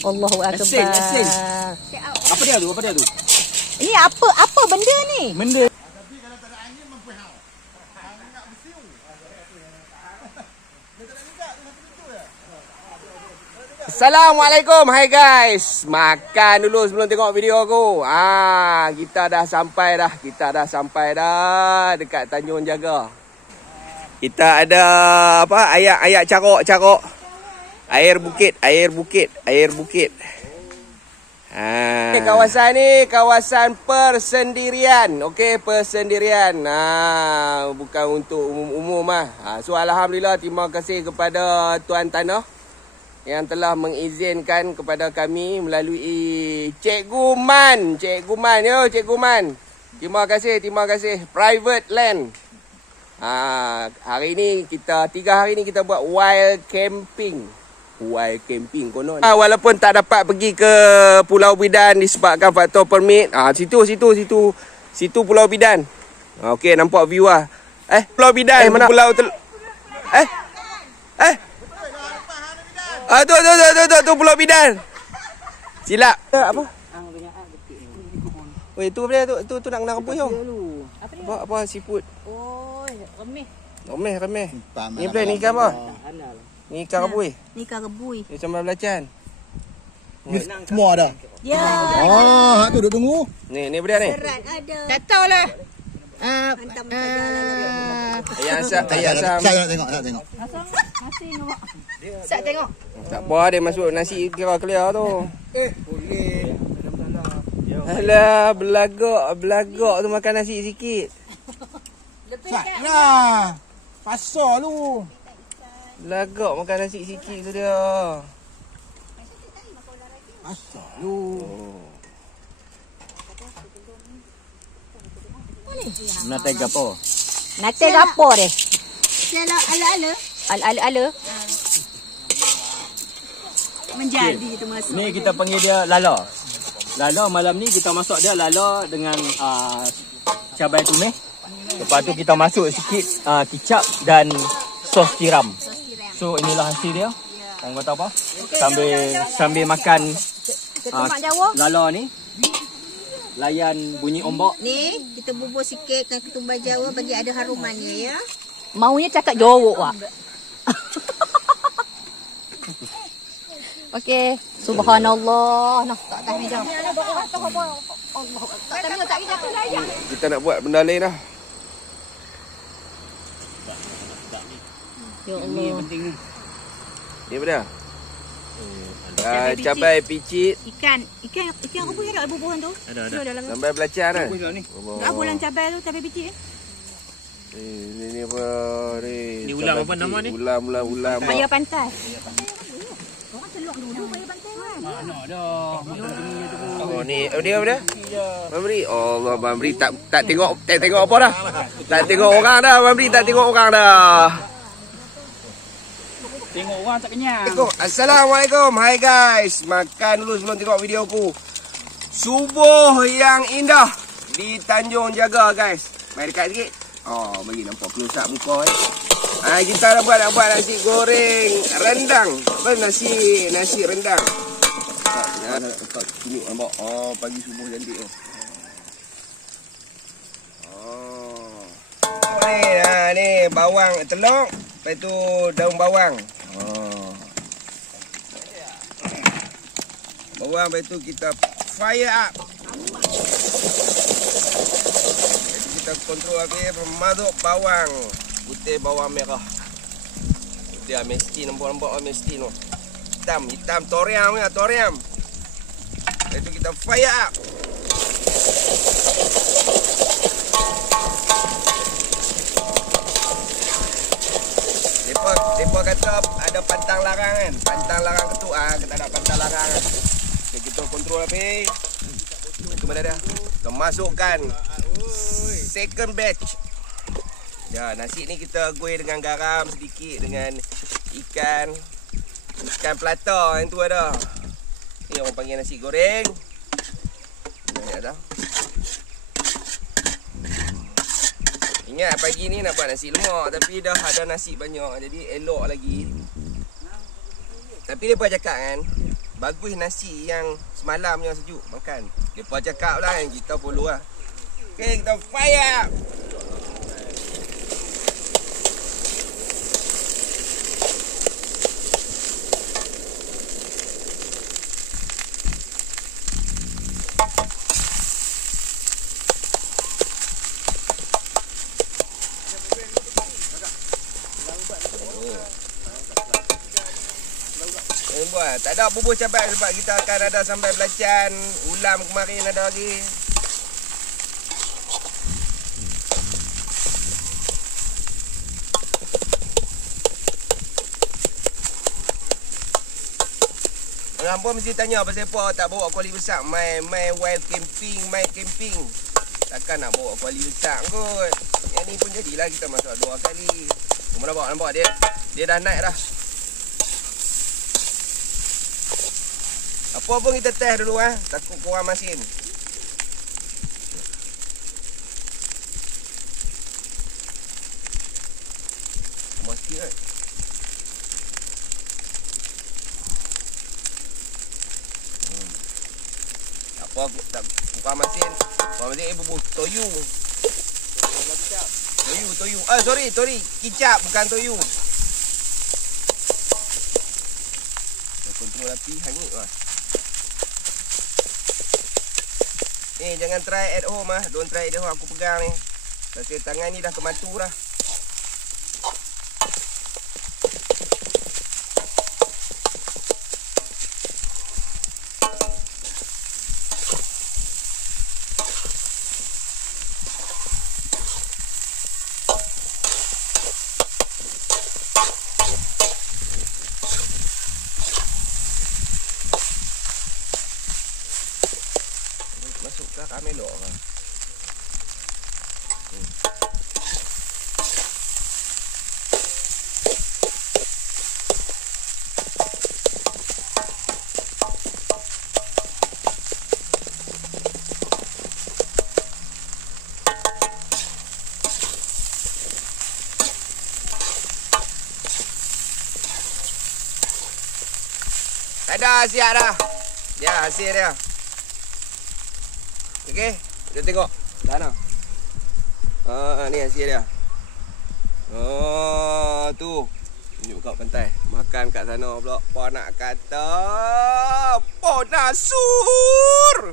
Allahu akbar. Asin. Apa dia tu? Ini apa benda ni? Benda. Assalamualaikum. Hai guys. Makan dulu sebelum tengok video aku. Kita dah sampai dah dekat Tanjung Jaga. Kita ada apa? Ayak carok. Air bukit. Kawasan ni kawasan persendirian. Okey, persendirian. Bukan untuk umum-umum So alhamdulillah, terima kasih kepada tuan tanah yang telah mengizinkan kepada kami melalui Cikgu Man. Cikgu Man. Terima kasih. Private land. Hari ni 3 hari ni kita buat wild camping konon. Walaupun tak dapat pergi ke Pulau Bidan disebabkan faktor permit. Situ Pulau Bidan. Okey, nampak view Pulau Bidan mana? Pulau tu Pulau Bidan. Silap. Apa? Oi, tu apa dia? Tu nak kena rebus jom. Apa seafood? Oh, remeh. Ni plan ni ikan apa? Ni ikan rebui. Ni ikan rebui. Ni sambal belacan. Semua ada. Ya. Tu duk tunggu. Ni apa dia ni? Serat ada. Tak tahulah. Ayam asam. Saya nak tengok. Nasi nampak. Sat tengok. Tak apa, dia masuk nasi kira clear tu. Boleh. Alah, belagak tu makan nasi sikit. Saklah. Pasal lu. Belagak makan nasi sikit tu dia. Pasal lu. Nate gapo? Nate gapo deh? Ala-ala. Ala-ala. Menjadi tu masuk. Ni kita panggil dia lala. Lala malam ni kita masak dia lala dengan cabai tumis. Lepas tu kita masuk sikit kicap dan sos tiram. So inilah hasil dia. Orang kata apa? Sambil makan lala ni. Layan bunyi ombak. Ni kita bubur sikit dengan ketumbar Jawa bagi ada harumannya ya. Maunya cakap jorok wak. Okey, subhanallah. Nah, tak tahu meja. Kita nak buat benda lain dah. Ya Allah. Ni yang penting ni. Ni apa dia? Cabai picit. Ikan apa yang ada bubuhan tu? Ada. Sambal belacan kan? Tak bulan cabai tu, cabai biji Ni apa ni? Ni ulam apa nama ni? Ulam. Paya pantai. Orang celok dulu paya pantai kan. Mana dah. Oh ni dia apa dia? Mamri. Allah, Mamri tak tengok apa dah. Tak tengok orang dah, Mamri tak tengok orang dah. Tengok orang tak kenyang. Assalamualaikum. Hai guys. Makan dulu sebelum tengok video aku. Subuh yang indah di Tanjung Jaga guys. Mari dekat sikit. Bagi nampak close up muka kita nak buat nasi goreng rendang. Apa nasi rendang. Tak tunjuk nampak. Pagi subuh cantik tu. Ni bawang telur, lepas tu daun bawang. Bawang, lepas tu kita fire up. Kita kontrol masuk bawang putih, bawang merah. Dia mesti nampak mesti tu. Hitam toriam. Lepas tu kita fire up. Depa kata ada pantang larang kan. Pantang larang ketuk kita ada pantang larang kan. Kita kontrol habis. Itu mana dia? Kita masukkan second batch. Ya, nasi ni kita goreng dengan garam sedikit dengan ikan plata yang tu ada. Ni orang panggil nasi goreng. Ni ada. Ingat pagi ni nak buat nasi lemak tapi dah ada nasi banyak jadi elok lagi. Tapi depa cakap kan, bagus nasi yang semalam yang sejuk makan. Depa cakap lah yang kita follow lah. Okay, kita fire. Buat. Tak ada bubur cabai sebab kita akan ada sampai belacan. Ulam kemarin ada lagi. Orang pun mesti tanya pasal apa tak bawa kuali besar. Mai wild camping, mai camping. Takkan nak bawa kuali besar kot. Yang ni pun jadilah kita masak 2 kali. Nampak dia dah naik dah. Apa pun kita test dulu takut kurang masin. Tambah sikit kan. Apa tak kurang masin. Kurang masin bubur toyu. Toyu. Sorry. Kicap bukan toyu. Kontrol api hangit lah. Jangan try at home Don't try at home. Aku pegang ni. Rasa tangan ni dah kematu dah. Masukkan kamelo lah. Dah siap dah. Ya, hasil dia. Okey, kita tengok. Dah nak. Ni hasil dia. Tu. Tunjuk kat pantai. Makan kat sana pula. Apa nak kata? Ponasur.